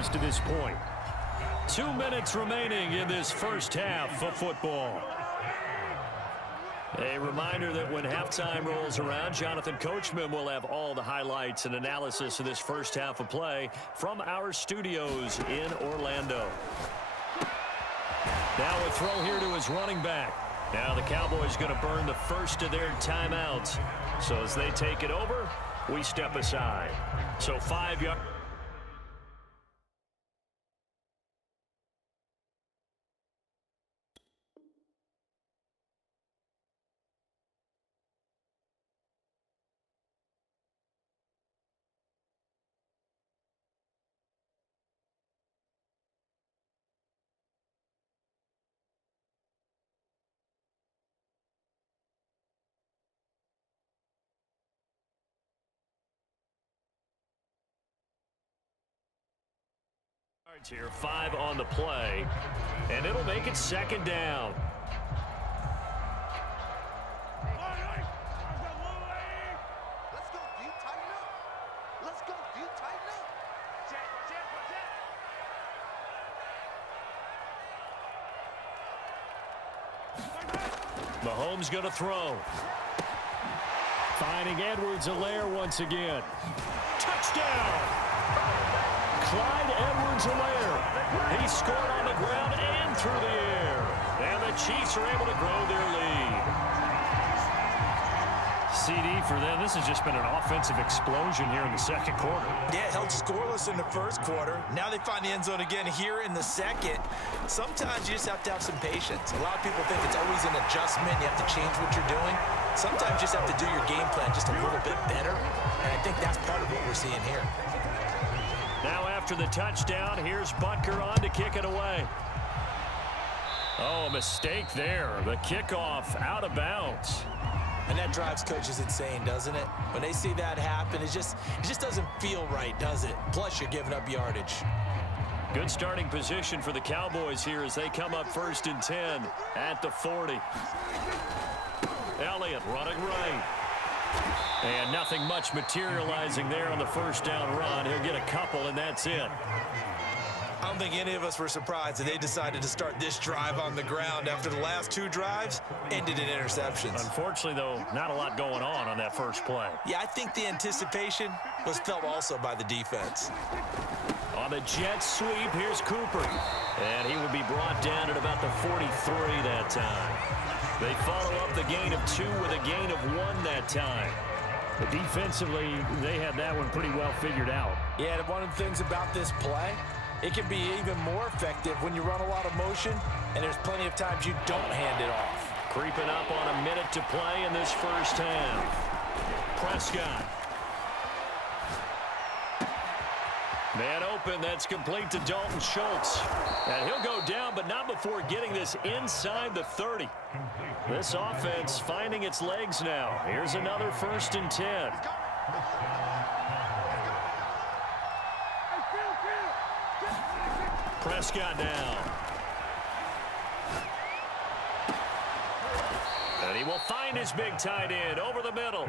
plays to this point. 2 minutes remaining in this first half of football. A reminder that when halftime rolls around, Jonathan Coachman will have all the highlights and analysis of this first half of play from our studios in Orlando. Now a throw here to his running back. Now the Cowboys going to burn the first of their timeouts. So as they take it over, we step aside. So 5 yards. Here, 5 on the play, and it'll make it second down. Let's go, deep, tighten up. Let's go, deep, tighten up. Mahomes going to throw. Finding Edwards-Helaire once again. Touchdown! Clyde Edwards-Helaire. He scored on the ground and through the air. And the Chiefs are able to grow their lead. CD for them. This has just been an offensive explosion here in the second quarter. Yeah, held scoreless in the first quarter. Now they find the end zone again here in the second. Sometimes you just have to have some patience. A lot of people think it's always an adjustment. You have to change what you're doing. Sometimes you just have to do your game plan just a little bit better. And I think that's part of what we're seeing here. Now after the touchdown, here's Butker on to kick it away. Oh, a mistake there. The kickoff out of bounds. And that drives coaches insane, doesn't it? When they see that happen, it just doesn't feel right, does it? Plus, you're giving up yardage. Good starting position for the Cowboys here as they come up 1st and 10 at the 40. Elliott running right. And nothing much materializing there on the first down run. He'll get a couple, and that's it. I don't think any of us were surprised that they decided to start this drive on the ground after the last 2 drives ended in interceptions. Unfortunately, though, not a lot going on that first play. Yeah, I think the anticipation was felt also by the defense. On the jet sweep, here's Cooper. And he will be brought down at about the 43 that time. They follow up the gain of 2 with a gain of 1 that time. But defensively, they had that one pretty well figured out. Yeah, and one of the things about this play, it can be even more effective when you run a lot of motion, and there's plenty of times you don't hand it off. Creeping up on a minute to play in this first half. Prescott. Man open, that's complete to Dalton Schultz. And he'll go down, but not before getting this inside the 30. This offense finding its legs now. Here's another 1st and 10. Prescott down. And he will find his big tight end over the middle.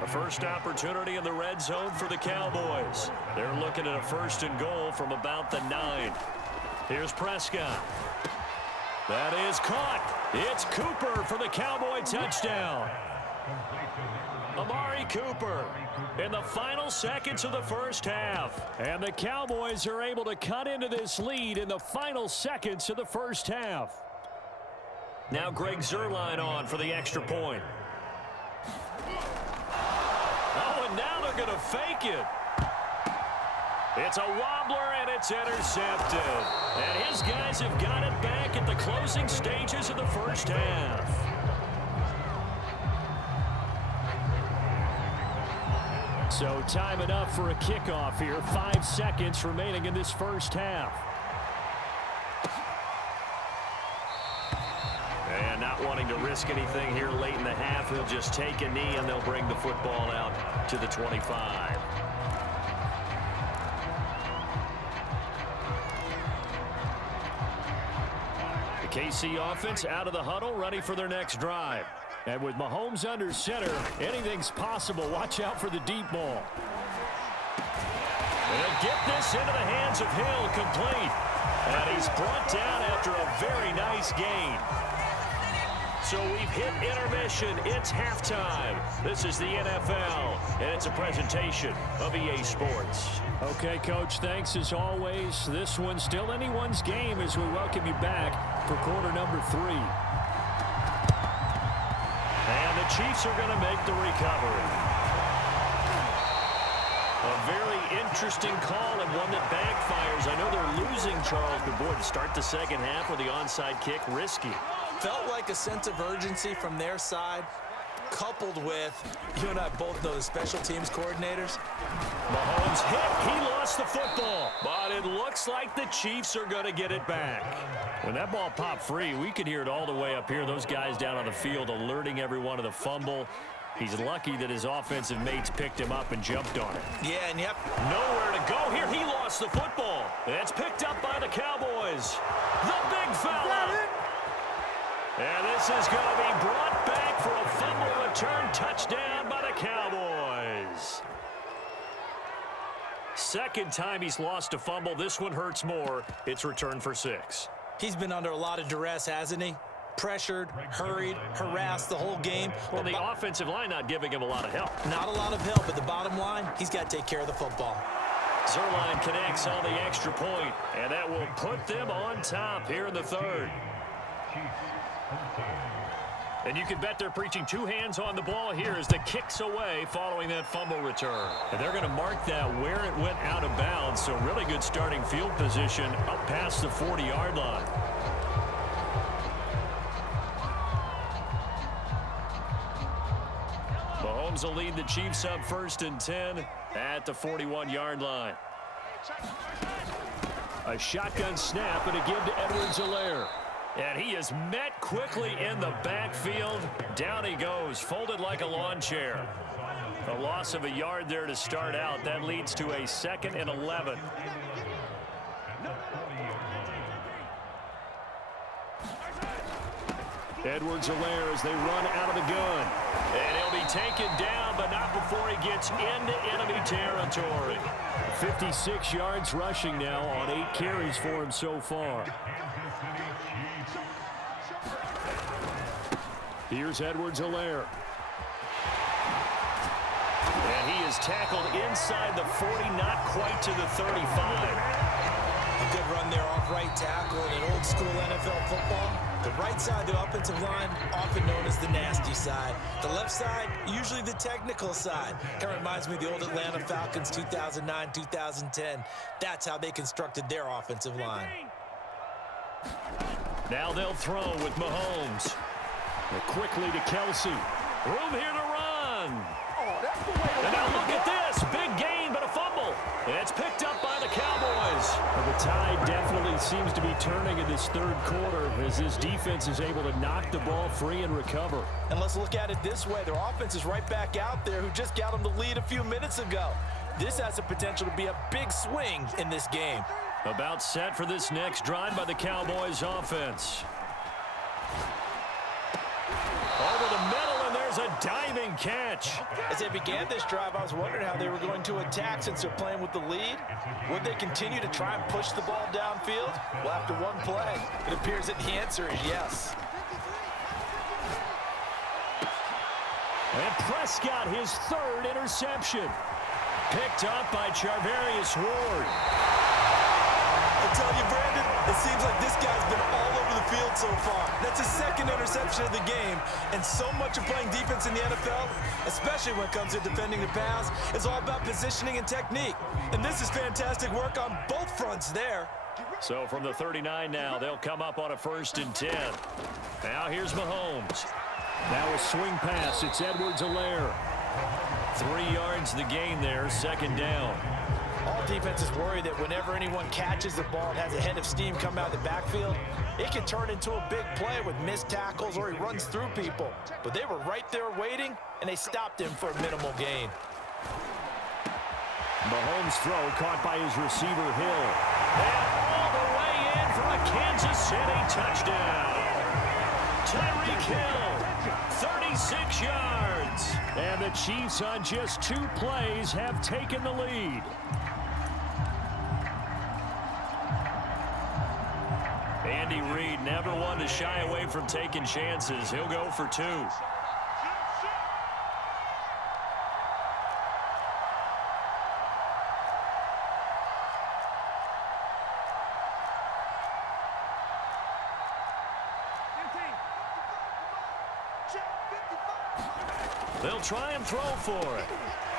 The first opportunity in the red zone for the Cowboys. They're looking at a 1st and goal from about the 9. Here's Prescott. That is caught. It's Cooper for the Cowboy touchdown. Amari Cooper in the final seconds of the first half. And the Cowboys are able to cut into this lead in the final seconds of the first half. Now Greg Zuerlein on for the extra point. Oh, and now they're going to fake it. It's a wobbler, and it's intercepted. And his guys have got it back at the closing stages of the first half. So time enough for a kickoff here. 5 seconds remaining in this first half. And not wanting to risk anything here late in the half, he'll just take a knee, and they'll bring the football out to the 25. The KC offense out of the huddle, ready for their next drive. And with Mahomes under center, anything's possible. Watch out for the deep ball. They'll get this into the hands of Hill, complete. And he's brought down after a very nice gain. So we've hit intermission. It's halftime. This is the NFL, and it's a presentation of EA Sports. Okay, Coach, thanks as always. This one's still anyone's game as we welcome you back for quarter number 3. And the Chiefs are going to make the recovery. A very interesting call and one that backfires. I know they're losing, Charles, but boy, to start the second half with the onside kick, risky. Felt like a sense of urgency from their side, coupled with, you and I both know the special teams coordinators. Mahomes hit. He lost the football. But it looks like the Chiefs are going to get it back. When that ball popped free, we could hear it all the way up here. Those guys down on the field alerting everyone of the fumble. He's lucky that his offensive mates picked him up and jumped on it. Yeah, and yep. Nowhere to go here. He lost the football. It's picked up by the Cowboys. The big fella. And this is going to be brought back for a fumble return touchdown by the Cowboys. Second time he's lost a fumble. This one hurts more. It's returned for 6. He's been under a lot of duress, hasn't he? Pressured, hurried, harassed the whole game. Well, the offensive line not giving him a lot of help. Not a lot of help, but the bottom line, he's got to take care of the football. Zerline connects on the extra point, and that will put them on top here in the third. And you can bet they're preaching 2 hands on the ball here as the kick's away following that fumble return. And they're going to mark that where it went out of bounds, so really good starting field position up past the 40-yard line. Mahomes will lead the Chiefs up 1st and 10 at the 41-yard line. A shotgun snap and a give to Edwards-Helaire. And he is met quickly in the backfield. Down he goes, folded like a lawn chair. A loss of a yard there to start out. That leads to a 2nd and 11. Edwards-Helaire as they run out of the gun. And he'll be taken down, but not before he gets into enemy territory. 56 yards rushing now on 8 carries for him so far. Here's Edwards-Helaire. And he is tackled inside the 40, not quite to the 35. A good run there off right tackle in an old-school NFL football. The right side of the offensive line, often known as the nasty side. The left side, usually the technical side. Kind of reminds me of the old Atlanta Falcons 2009, 2010. That's how they constructed their offensive line. Now they'll throw with Mahomes. Quickly to Kelsey. Room here to run. And now look at this. Big gain, but a fumble. And it's picked up by the Cowboys. Well, the tide definitely seems to be turning in this third quarter as this defense is able to knock the ball free and recover. And let's look at it this way. Their offense is right back out there who just got them the lead a few minutes ago. This has the potential to be a big swing in this game. About set for this next drive by the Cowboys offense. Over the middle, and there's a diving catch. As they began this drive, I was wondering how they were going to attack since they're playing with the lead. Would they continue to try and push the ball downfield? Well, after one play, it appears that the answer is yes. And Prescott, his 3rd interception. Picked up by Charvarius Ward. I tell you, Brandon, it seems like this guy's been all over the field so far. That's his 2nd interception of the game. And so much of playing defense in the NFL, especially when it comes to defending the pass, is all about positioning and technique. And this is fantastic work on both fronts there. So from the 39 now, they'll come up on a 1st and 10. Now here's Mahomes. Now a swing pass. It's Edwards-Helaire. 3 yards the gain there, 2nd down. All defenses worry that whenever anyone catches the ball and has a head of steam come out of the backfield, it can turn into a big play with missed tackles or he runs through people. But they were right there waiting, and they stopped him for a minimal gain. Mahomes' throw caught by his receiver, Hill. And all the way in for a Kansas City touchdown. Tyreek Hill, 36 yards. And the Chiefs on just 2 plays have taken the lead. Andy Reid, never one to shy away from taking chances. He'll go for 2. They'll try and throw for it.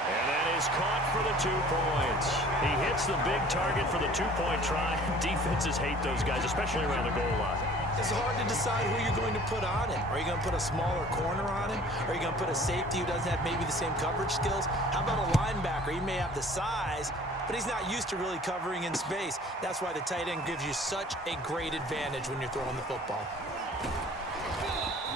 And that is caught for the 2 points. He hits the big target for the 2-point try. Defenses hate those guys, especially around the goal line. It's hard to decide who you're going to put on him. Are you going to put a smaller corner on him? Are you going to put a safety who doesn't have maybe the same coverage skills? How about a linebacker? He may have the size, but he's not used to really covering in space. That's why the tight end gives you such a great advantage when you're throwing the football.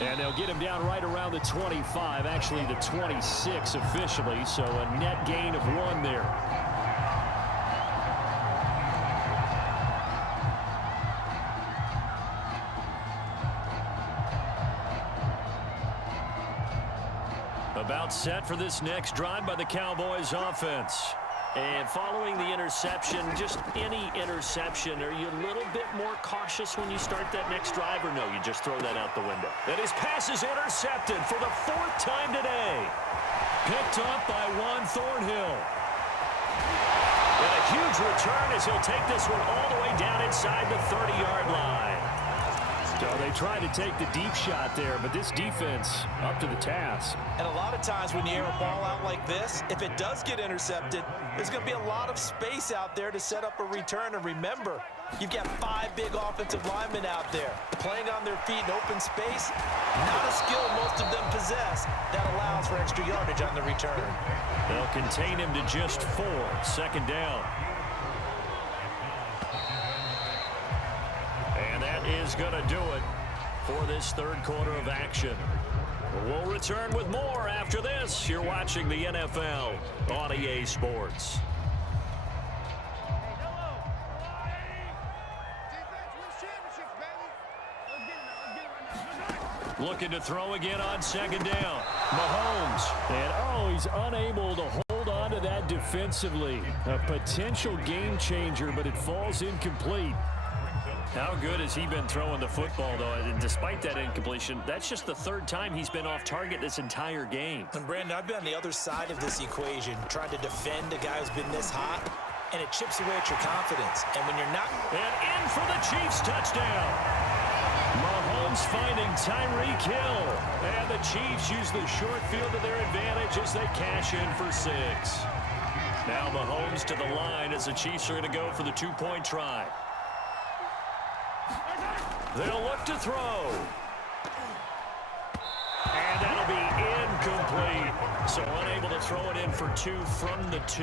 And they'll get him down right around the 25, actually the 26 officially, so a net gain of 1 there. About set for this next drive by the Cowboys offense. And following the interception, just any interception, are you a little bit more cautious when you start that next drive, or no, you just throw that out the window? And his pass is intercepted for the 4th time today. Picked up by Juan Thornhill. And a huge return as he'll take this one all the way down inside the 30-yard line. So they tried to take the deep shot there, but this defense up to the task. And a lot of times when you air a ball out like this, if it does get intercepted, there's going to be a lot of space out there to set up a return. And remember, you've got 5 big offensive linemen out there playing on their feet in open space. Not a skill most of them possess that allows for extra yardage on the return. They'll contain him to just 4. 2nd down. And that is going to do it for this 3rd quarter of action. We'll return with more after this. You're watching the NFL on EA Sports. Looking to throw again on 2nd down. Mahomes. And he's unable to hold on to that defensively. A potential game changer, but it falls incomplete. How good has he been throwing the football, though? And despite that incompletion, that's just the 3rd time he's been off target this entire game. And Brandon, I've been on the other side of this equation, trying to defend a guy who's been this hot, and it chips away at your confidence. And when you're not... And in for the Chiefs touchdown. Mahomes finding Tyreek Hill. And the Chiefs use the short field to their advantage as they cash in for 6. Now Mahomes to the line as the Chiefs are going to go for the 2-point try. They'll look to throw. And that'll be incomplete. So unable to throw it in for 2 from the 2.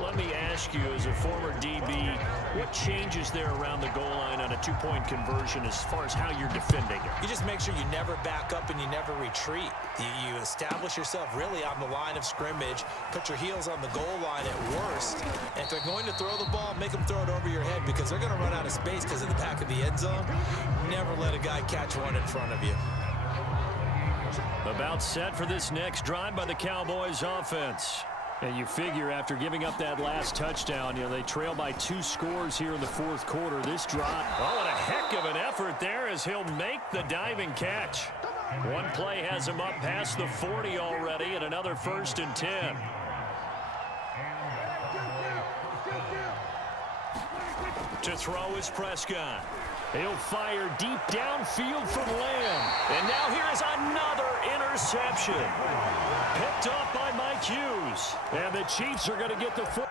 Let me ask you, as a former DB, what changes there around the goal line on a 2-point conversion as far as how you're defending it? You just make sure you never back up and you never retreat. You establish yourself really on the line of scrimmage, put your heels on the goal line at worst, and if they're going to throw the ball, make them throw it over your head because they're going to run out of space because of the back of the end zone. Never let a guy catch one in front of you. About set for this next drive by the Cowboys offense. And you figure after giving up that last touchdown, they trail by 2 scores here in the 4th quarter. This drive. Oh, and a heck of an effort there as he'll make the diving catch. One play has him up past the 40 already, and another 1st and 10. To throw is Prescott. He'll fire deep downfield from Lamb. And now here is another interception. Picked up by Mike Hughes. And the Chiefs are going to get the foot.